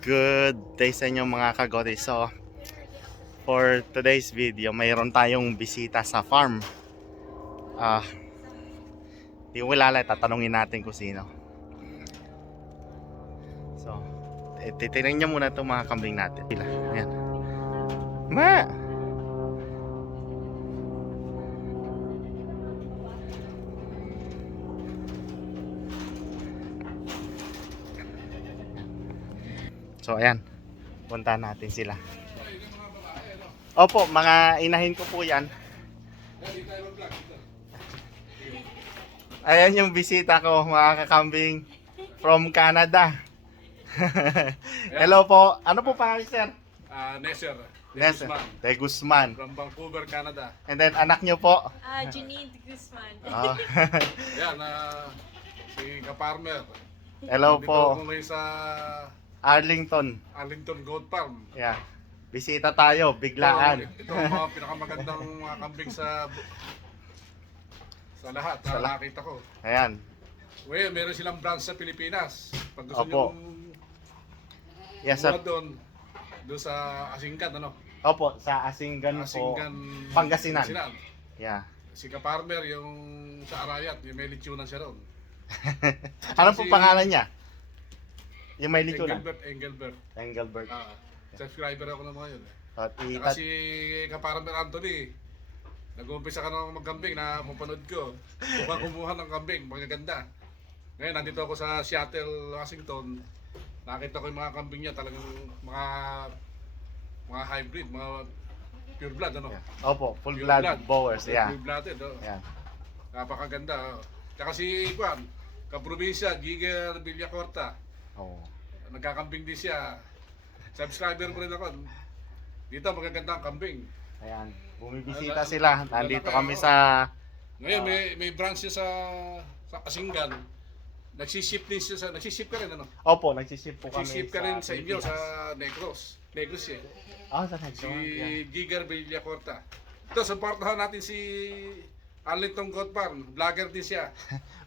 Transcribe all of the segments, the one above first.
Good day sa inyo mga kagote. So, for today's video, mayroon tayong bisita sa farm. Ah, di ko kilala, tatanungin natin kung sino. So, titignan niyo muna itong mga kambing natin. Ayan. Ma! So, ayan. Puntahan natin sila. Opo, mga inahin ko po yan. Ayan yung bisita ko, mga kakambing from Canada. Hello po. Ano po pangalan, sir? Nesser. Nesser De Guzman. From Vancouver, Canada. And then anak nyo po? Janine de Guzman. Oh. Yan, si Kaparmer. Hello Dito po. ako ngayon sa Arlington. Arlington Goat Farm. Yeah. Bisita tayo, biglaan. Ito ang mga pinakamagandang mga kambing sa lahat. Sa lahat. Nakita ko. Ayan. Well, meron silang branch sa Pilipinas. Pag gusto Opo. nyo Yes, sir. doon sa Asinggan, ano? Opo, sa Asinggan po. Asinggan, Pangasinan. Yeah. Si Kaparmer, yung sa Arayat, yung may litsunan siya roon. Ano po pangalan niya? Yung may likuran? Engelbert. Engelbert. Subscriber ako ng mga yun. At Saka si Kaparmer Anthony, nag-uumpisa ka ng magkambing na mapanood ko. Kumuha ng kambing, magaganda. Ngayon, nandito ako sa Seattle, Washington. Nakita ko yung mga kambing niya, talagang mga hybrid, mga pure blood, ano? Yeah. Opo, full Pure blood Boers. Yeah. Pure blooded, oh. Yeah. Napakaganda. Oh. Tsaka si Juan, kaprobinsya, Giger Villacorta. Oh. Nagkakambing din siya. Subscriber ko rin ako. Dito magaganda ang kambing. Ayan. Bumibisita sila. Nandito kami sa... Ngayon may branch siya sa Asinggan. Nagsiship din siya nagsiship ka rin, ano? Opo, nagsiship po kami Nagsiship ka rin sa inyo Pilipinas. sa Negros. Negros siya. Sa Negros. Si Yeah. Giger Villacorta. Ito, supportahan natin si Arlington Goat Farm. Vlogger din siya.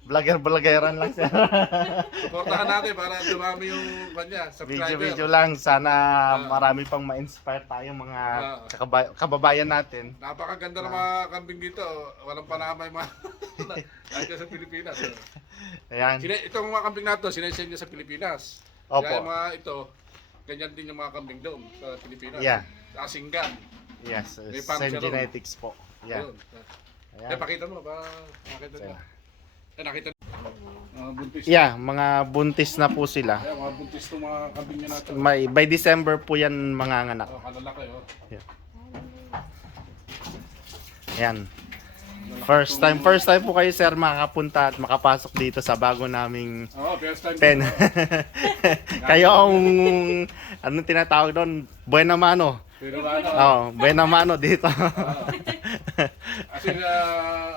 Vlogger-vloggeran lang siya. Supportahan natin para dumami yung kanya, subscriber. Video lang. Sana marami pang ma-inspire tayo mga kababayan natin. Napakaganda ng mga kambing dito. Walang panamay mga kahit sa Pilipinas. Ayan. Itong mga kambing nato, sinasend niya sa Pilipinas. Opo. Kaya mga ito, ganyan din yung mga kambing doon sa Pilipinas. Yeah. Sa Asinggan. Yes. May farm Same siya ron. genetics po. Yeah. Ayun. Ayan. Pakita mo ba? Nakita mo. Nakita mo. Buntis. Yeah, mga buntis na po sila. Ayan, mga buntis itong mga kambing niya nato. By December po yan manganganak. Kalalaki, oh. Ayan. First time po kayo, sir, makapunta at makapasok dito sa bago naming First time. pen. Kayo ang anong tinatawag doon? Buena mano. Pero ano, Buena mano dito. kasi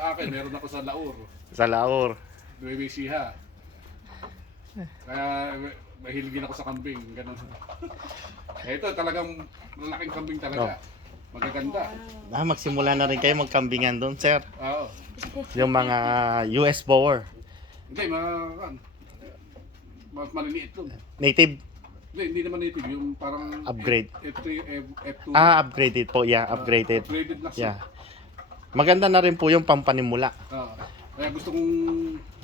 akin, meron ako sa Laur. Sa Laur. Nueva Ecija. Kaya mahiligin ako sa kambing, ganun. Ito talagang malaking kambing talaga. Magaganda. Magsimula na rin kayo magkambingan doon, sir. Oo. Yung mga US Boer. Hindi, mas maliliit doon. Native. Hindi naman native, yung parang Upgrade. F3, F2. Upgraded po. Yeah, upgraded. Upgraded na siya. Yeah. Maganda na rin po yung pampanimula. Kaya gusto kong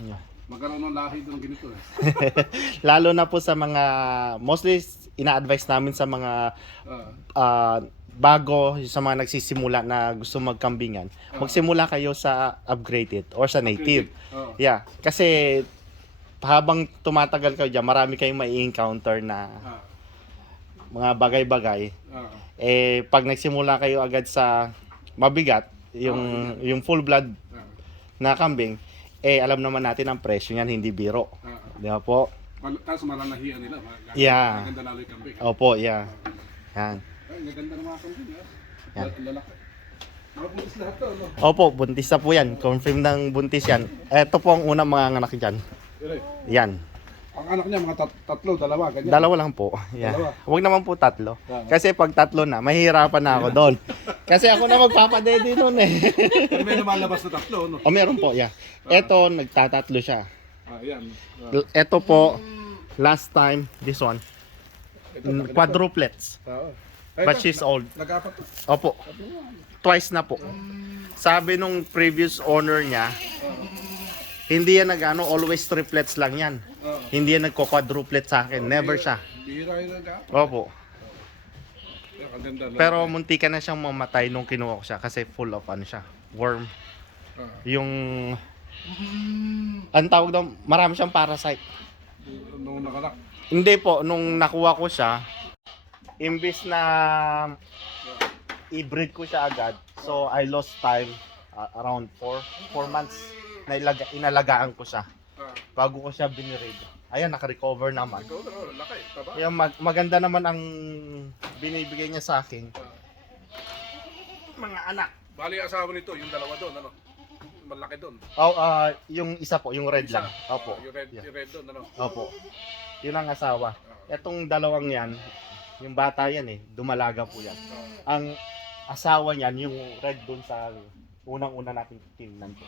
Yeah. magkaroon ng lahi doon ganito. Lalo na po sa mga, mostly ina-advise namin sa mga bago, sa mga nagsisimula na gusto magkambingan, magsimula kayo sa upgraded or sa native. Yeah, kasi habang tumatagal kayo dyan, marami kayong mai-encounter na mga bagay-bagay. Pag nagsimula kayo agad sa mabigat, yung full blood na kambing, alam naman natin ang presyo niyan, hindi biro. Di ba po? Tapos malalahian nila. Yeah. Maganda lalo yung kambing. Opo, yeah. Yan. Ay, maganda ng mga kambing. Yan. Lalaki. Mga buntis lahat to, no? Opo, buntis na po yan. Confirm ng buntis yan. Ito po ang unang mga anak dyan. Yan. Ang anak niya, mga tatlo, dalawa, ganyan. Dalawa lang po. Yeah. Dalawa. Huwag naman po tatlo. Kasi pag tatlo na, mahihirapan na ako doon. Kasi ako na magpapadede noon eh. Pero may lumalabas na tatlo, no? Meron po, yeah. Ito, nagtatatlo siya. Ayan. Ito po, last time, this one, Ito, laki nito. Quadruplets. Oo. But she's old. Nag-apat to. Opo. Twice na po. Sabi nung previous owner niya, hindi yan nag-ano, always triplets lang yan. Oo. Hindi yan nagko-quadruplet sa akin. Never siya. Bira yung nag-apat. Opo. Ang ganda lang. Pero munti ka na siyang mamatay nung kinuha ko siya kasi full of ano siya, worm. Yung ang tawag daw, marami siyang parasite. Nung nakalak. Hindi po, nung nakuha ko siya, imbis na i-breed ko siya agad, so I lost time around 4 months na inalagaan ko siya bago ko siya binread. Ayan, naka-recover naman. Ikaw na, laki. Taba. Yung maganda naman ang binibigay niya sa akin. Mga anak. Bali, asawa nito, yung dalawa doon, ano? Malaki doon. Oh, yung isa po, yung red lang. Opo. Yung red, Yeah. yung red doon, ano? Opo. Yun ang asawa. Etong dalawang yan, yung bata yan dumalaga po yan. Ang asawa niyan, yung red doon sa unang-una nating tingnan po.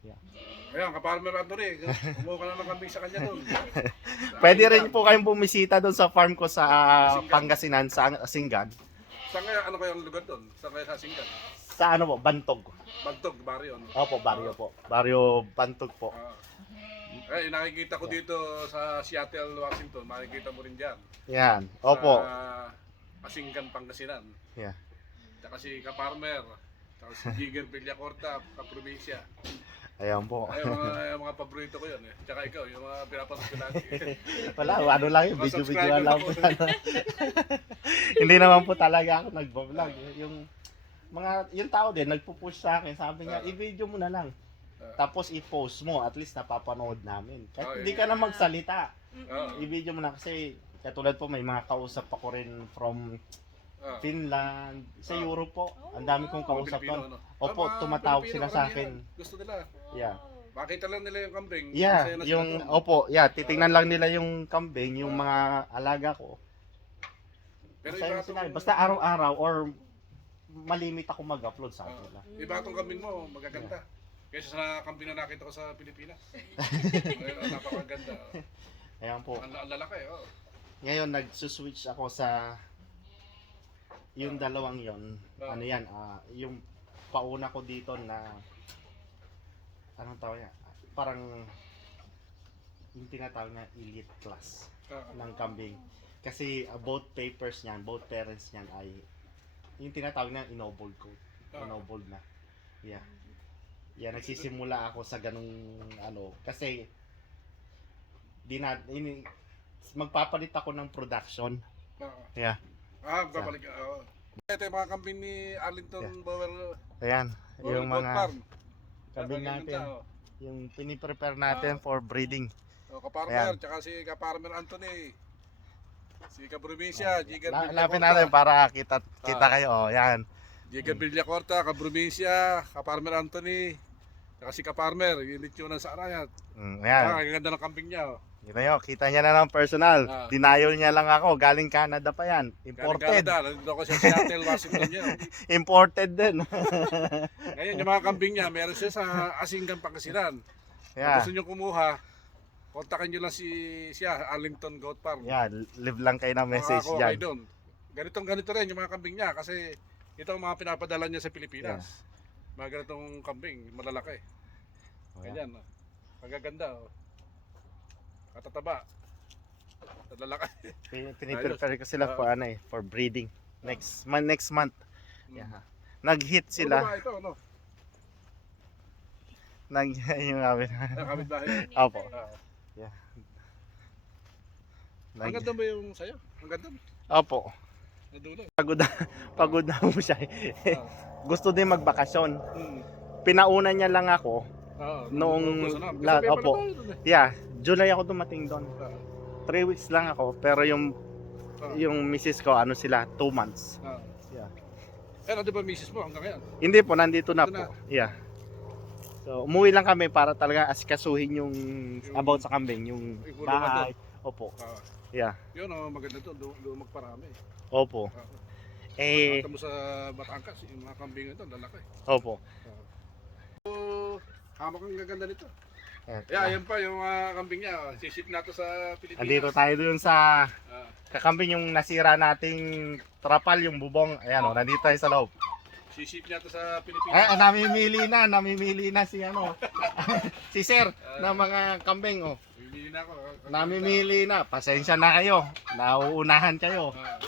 Yeah. Ayan, ka-farmer Anthony, kumuha ka na ng kambing sa kanya doon. Pwede rin po kayong bumisita doon sa farm ko sa Pangasinan, sa Asingan. Saan kaya, ano kaya ang lugar doon? Saan kaya sa Singkan? Sa ano po, Bantog. Bantog, barrio, ano? Opo, barrio po. Barrio Bantog po. Eh, nakikita ko dito sa Seattle, Washington, makikita mo rin dyan. Yan. Opo. Sa Asingkan, Pangasinan. Yeah. Tsaka si ka-farmer. Tsaka si Jigger Villacorta, ka-probinsya. Ayan po. Ay, mga paborito ko yun eh. Tsaka ikaw, yung mga pinapanood ko lagi. Wala, ano lang yung Mga video-video subscriber lang ako. po. Hindi naman po talaga ako nagbo-vlog. Yung yung tao din nagpo-push sa akin. Sabi niya, i-video mo na lang. Tapos i-post mo, at least napapanood namin. Kahit hindi ka na magsalita. I-video mo na kasi katulad po may mga kausap ako rin from Finland, sa Europe po. Ang dami kong kausap doon. Opo, tumatawag sila sa akin. Gusto nila. Yeah. Makita lang nila yung kambing. Yeah, masaya na sila yung doon. opo, yeah, titingnan lang nila yung kambing, yung mga alaga ko. Pero Masaya iba sila. itong, Basta araw-araw or malimit ako mag-upload sa kanila. iba itong kambing mo, magaganda. Kaysa sa kambing na nakita ko sa Pilipinas. Ayun, napakaganda. Ayan po. Ang lalaki, oh. Ngayon nagsuswitch ako sa yung dalawang yon. Ano yan? Yung pauna ko dito na anong tawag yan? Parang yung tinatawag na elite class ng kambing. Kasi both papers niyan, both parents niyan ay yung tinatawag na inobled ko. Inobled na. Yeah. Yeah, nagsisimula ako sa ganung ano kasi magpapalit ako ng production. Yeah. Babalik. Ito yung mga kambing ni Arlington Bower. Ayan, yung Goat mga Farm. kambing natin, Napakaganda, oh. yung piniprepare natin for breeding. Ka-farmer, tsaka si ka-farmer Anthony. Si ka-probinsya, Jigger Lapin natin para kita kayo. Oh, yan. Jigger Villacorta, ka-probinsya, ka-farmer Anthony. Tsaka si ka-farmer, yung lechon ng Sarayat. Ayan. Ang ganda ng kambing niya. Oh. Kita niya na ng personal. Denial niya lang ako. Galing Canada pa yan. Imported. Canada, nandito ako sa Seattle, Washington niya. Imported din. Ngayon, yung mga kambing niya, meron siya sa Asinggan, Pangasinan. Kung Yeah. gusto nyo kumuha, kontakin nyo lang siya, Arlington Goat Farm. Yeah, live lang kayo ng message Makakakuha kayo dyan. doon. Ganito rin yung mga kambing niya kasi ito ang mga pinapadala niya sa Pilipinas. Mga ganitong kambing, malalaki. Ganyan. Oh. Magaganda. Oh. Katataba. Lalaki. Piniprepare ko sila for for breeding. Next month. Yeah. Nag-hit Ano sila. ba ito? Ano? Yung namin. Nakamit bahay. Opo. Yeah. Ang ganda ba yung sayo? Ang ganda. Opo. Nadulo. Pagod na mo siya. Gusto din magbakasyon. Hmm. Pinauna niya lang ako. Noong opo. Yeah, July ako dumating doon. 3 weeks lang ako, pero yung misis ko ano sila 2 months. Yeah. Ano di ba misis mo hanggang ngayon? Hindi po, nandito na Ito po. Yeah. So, umuwi lang kami para talaga asikasuhin yung about sa kambing, yung Yung bahay. Opo. Yeah. Yun, maganda to. Doon magparami. Opo. Eh, Nakita mo sa Batangas, yung mga kambing ito, lalaki. opo. Hamak ang gaganda nito. Yeah, yan pa yung mga kambing niya. Oh. Sisip na to sa Pilipinas. Andito tayo dun sa Ah, kakambing yung nasira nating trapal, yung bubong. Ayan o, nandito tayo sa loob. sisip niya to sa Pilipinas. Ay, namimili na si ano. Si sir ng mga kambing oh. Bibili na ako. Namimili na. Pasensya na kayo. Nauunahan kayo. Ah,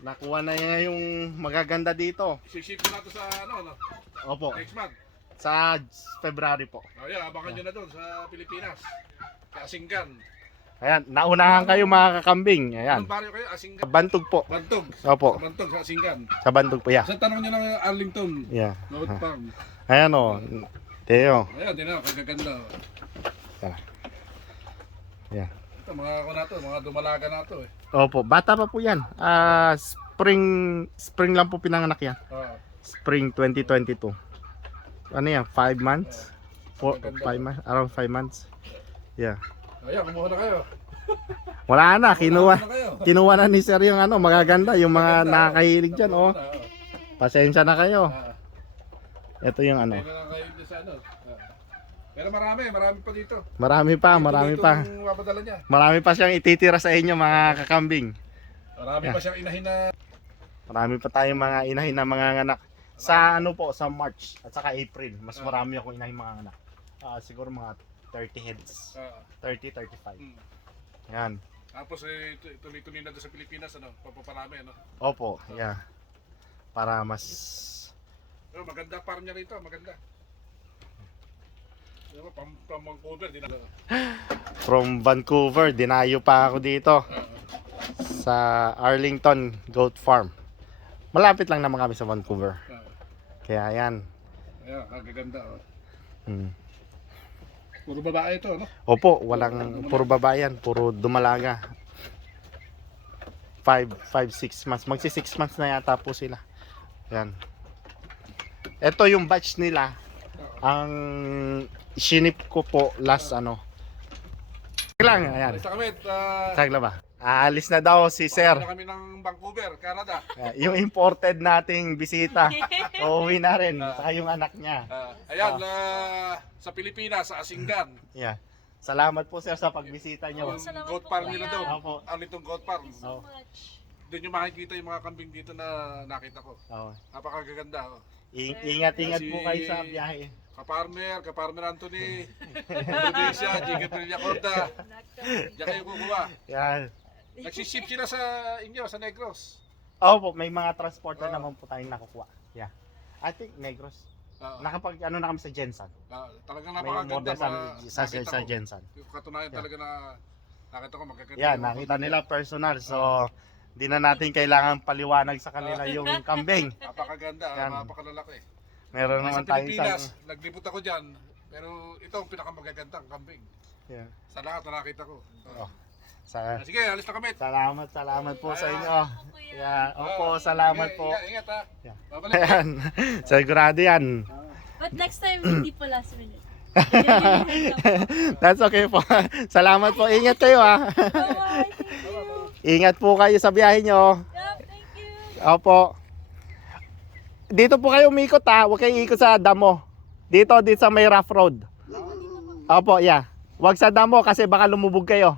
Nakuha na niya yung magaganda dito. sisip na to sa ano, Opo, next month. sa February po. Oh, yeah, abangan nyo na doon sa Pilipinas. Sa Asinggan. Ayan, naunahan kayo mga kakambing. Ayan. Anong baryo kayo? Asinggan? Bantog po. Bantog. Opo, Sa Bantog, sa Asinggan. sa Bantog po, yeah. Sa tanong nyo ng Arlington. Yeah. North Farm. Ayan o. Teo. Ayan, din na, kagaganda. Yeah. Ito, mga ako na to, mga dumalaga na to eh. Opo, bata pa po yan. Spring lang po pinanganak yan. Ah, Spring 2022. Ano yan, 5 months? 5 months? Around 5 months. Yeah. ayan, kumuha na kayo. Wala na, Kumuha na kayo. kinuha na ni sir yung ano, magaganda, yung mga nakakahilig dyan, oh. Ah, Pasensya na kayo. ah. Ito yung ano. Kaya na kayo dito sa ano. Ah. Pero marami pa dito. Marami pa. Itong mapadala niya. Marami pa siyang ititira sa inyo mga kakambing. Marami pa siyang inahin na. Marami pa tayong mga inahin na mga anak. Sa ano po, sa March at saka April, mas marami ako inahin mga anak. Siguro mga 30 heads. Ah, 30, 35. hmm. Yan. Tapos tuloy-tuloy na doon sa Pilipinas, ano, papaparami, ano. Opo, yeah. Para mas... Pero maganda farm niya rito, maganda. Diba, from Vancouver, din ako. From Vancouver, dinayo pa ako dito. Sa Arlington Goat Farm. Malapit lang naman kami sa Vancouver. Kaya yan. Ayan, kagaganda. Oh. Hmm. Puro babae ito, no? Opo, puro babayan, puro dumalaga. 6 months. Magsi 6 months na yata po sila. Yan. Ito yung batch nila. Ang shinip ko po last ano. Lang, ayan. Alis na kami, Sagla ba? Aalis na daw si sir. na kami ng Vancouver, Canada. Yung imported nating bisita. Uuwi na rin. Saka yung anak niya. Ayan, sa Pilipinas, sa Asinggan. Yeah. Salamat po sir sa pagbisita nyo. Yung Salamat goat po, farm kuya. nila doon. Opo. Ano itong goat farm? Oh. Much. Doon yung makikita yung mga kambing dito na nakita ko. Oh. Napakaganda. Oh. Ingat-ingat po kayo sa biyahe. Kaparmer Anthony, Indonesia, Jigger Villacorda. Diyan kayo kukuha. Yan. Nagsiship sila sa inyo, sa Negros. Opo, may mga transporter naman po tayong nakukuha. Yeah. I think Negros. Ah, Ano na kami sa Jensen. talagang May napakaganda. model sa nakita ko. Jensen. Yung katunayan talaga na nakita ko magaganda. Yeah, yung nakita kambing. nila personal. So, di na natin kailangan paliwanag sa kanila yung kambing. Napakaganda, Yan. napakalalaki. Meron Sa naman tayong Pilipinas, isang... naglibot ako dyan. Pero ito ang pinakamagagandang kambing. Yeah. Sa lahat na nakita ko. Oh. Sige, alis na kami. Salamat po sa inyo. Opo, kuya. Yeah, opo, salamat Ingat, po. Ingat ha. Yeah. Babalik. Ayan, sigurado yan. But next time, hindi po last minute. That's okay po. Salamat po. Ingat kayo ha. Bye-bye. Thank you. Ingat po kayo sa biyahe nyo. Yeah, thank you. Opo. Dito po kayo umikot ha. Huwag kayo ikot sa damo. Dito sa may rough road. Opo, yeah. Huwag sa damo kasi baka lumubog kayo.